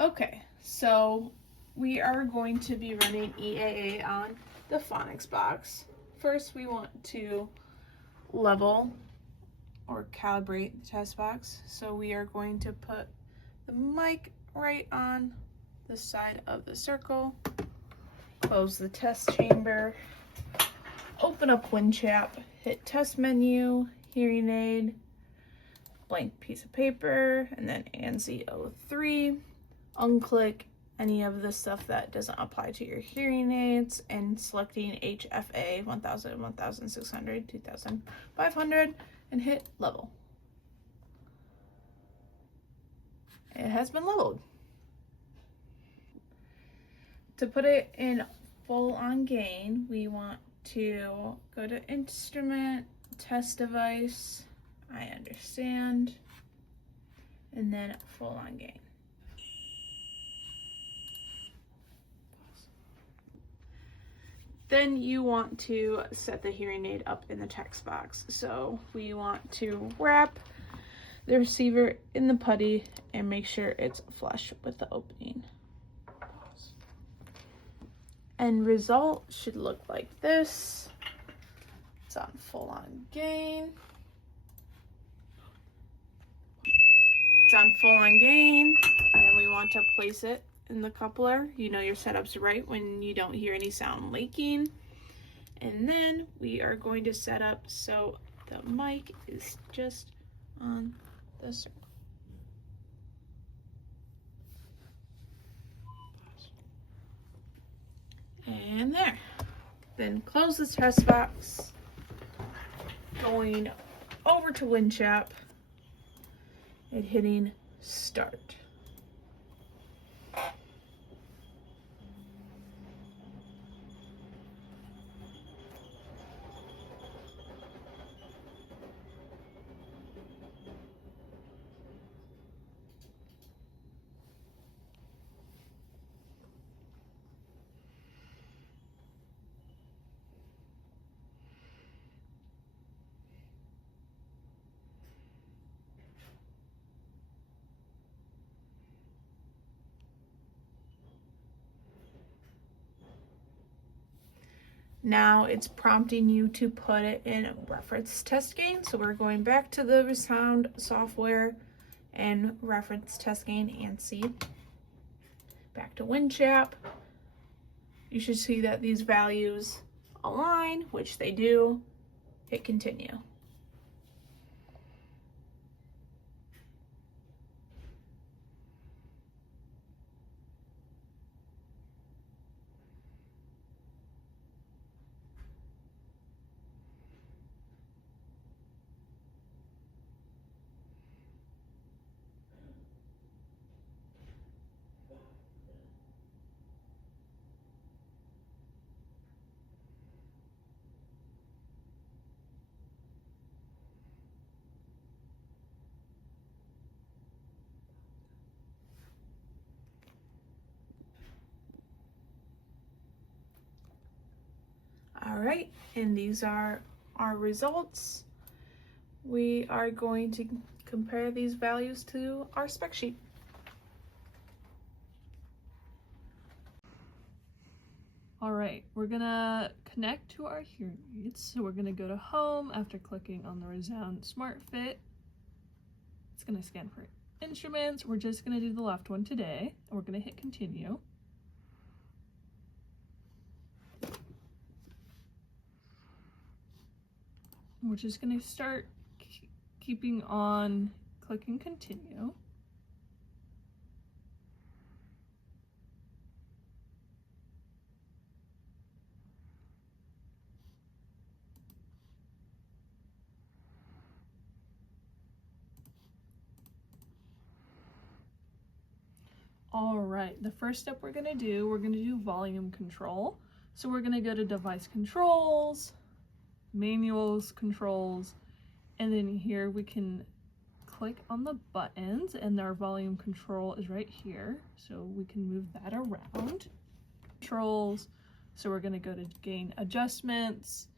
Okay, so we are going to be running EAA on the Fonix box. First, we want to level or calibrate the test box. So we are going to put the mic right on the side of the circle, close the test chamber, open up WinChat, hit test menu, hearing aid, blank piece of paper, and then ANZ03. Unclick any of the stuff that doesn't apply to your hearing aids and selecting HFA 1000, 1600, 2500 and hit level. It has been leveled. To put it in full on gain, we want to go to instrument, test device, I understand, and then full on gain. Then you want to set the hearing aid up in the text box. So we want to wrap the receiver in the putty and make sure it's flush with the opening. End result should look like this. It's on full on gain. It's on full on gain, and we want to place it in the coupler. You know your setup's right when you don't hear any sound leaking. And then we are going to set up so the mic is just on the circle. And there. Then close the test box. Going over to WinChat and hitting start. Now it's prompting you to put it in reference test gain. So we're going back to the ReSound software and reference test gain and see. Back to WinChat. You should see that these values align, which they do. Hit continue. All right, and these are our results. We are going to compare these values to our spec sheet. All right, we're gonna connect to our hearing aids. So we're gonna go to home after clicking on the ReSound Smart Fit. It's gonna scan for instruments. We're just gonna do the left one today, and we're gonna hit continue. We're just gonna start keeping on clicking continue. All right, the first step we're gonna do volume control. So we're gonna go to device controls, manuals controls, and then here we can click on the buttons and our volume control is right here. So we can move that around. Controls, so we're gonna go to gain adjustments,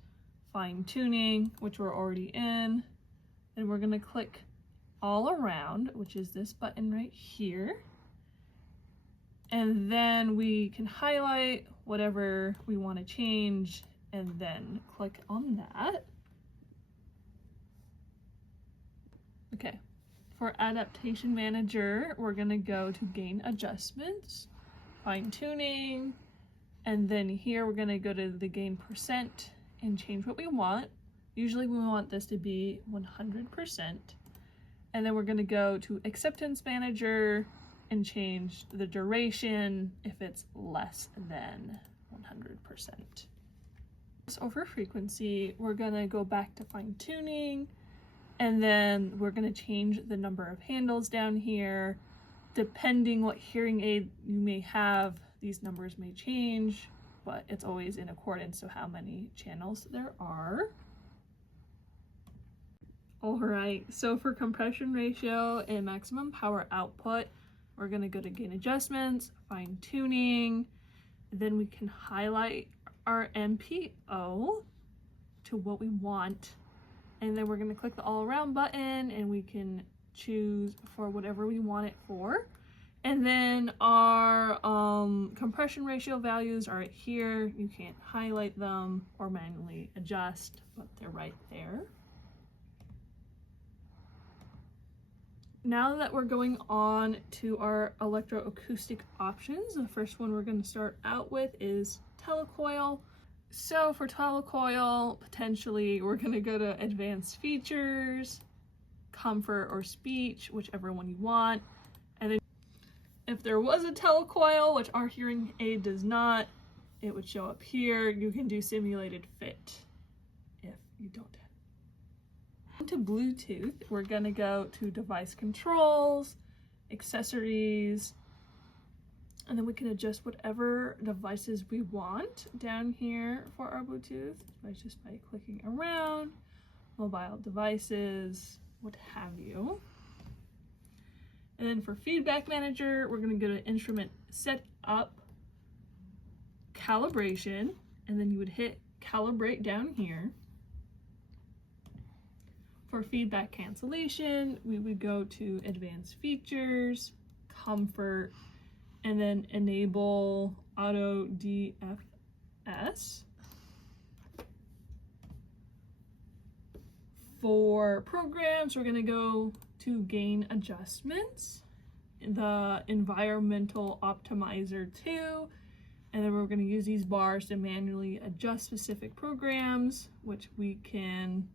fine tuning, which we're already in. Then we're gonna click all around, which is this button right here. And then we can highlight whatever we want to change and then click on that. Okay, for adaptation manager, we're gonna go to gain adjustments, fine tuning, and then here we're gonna go to the gain percent and change what we want. Usually we want this to be 100%. And then we're gonna go to acceptance manager and change the duration if it's less than 100%. So for frequency, we're gonna go back to fine tuning, and then we're gonna change the number of handles down here. Depending what hearing aid you may have, these numbers may change, but it's always in accordance to how many channels there are. All right, so for compression ratio and maximum power output, we're gonna go to gain adjustments, fine tuning, then we can highlight our MPO to what we want, and then we're gonna click the all around button and we can choose for whatever we want it for. And then our compression ratio values are right here. You can't highlight them or manually adjust, but they're right there. Now that we're going on to our electroacoustic options, the first one we're going to start out with is telecoil. So for telecoil, potentially we're going to go to advanced features, comfort or speech, whichever one you want. And then if there was a telecoil, which our hearing aid does not, it would show up here. You can do simulated fit if you don't have. To Bluetooth, we're gonna go to device controls, accessories, and then we can adjust whatever devices we want down here for our Bluetooth just by clicking around, mobile devices, what have you. And then for feedback manager, we're gonna go to instrument setup, calibration, and then you would hit calibrate down here. For feedback cancellation, we would go to advanced features, comfort, and then enable auto DFS. For programs, we're going to go to gain adjustments, the environmental optimizer 2, and then we're going to use these bars to manually adjust specific programs, which we can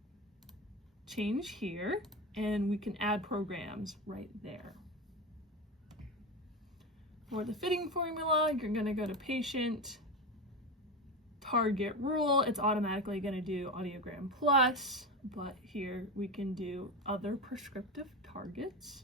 change here, and we can add programs right there. For the fitting formula, you're going to go to patient, target rule. It's automatically going to do audiogram plus, but here we can do other prescriptive targets.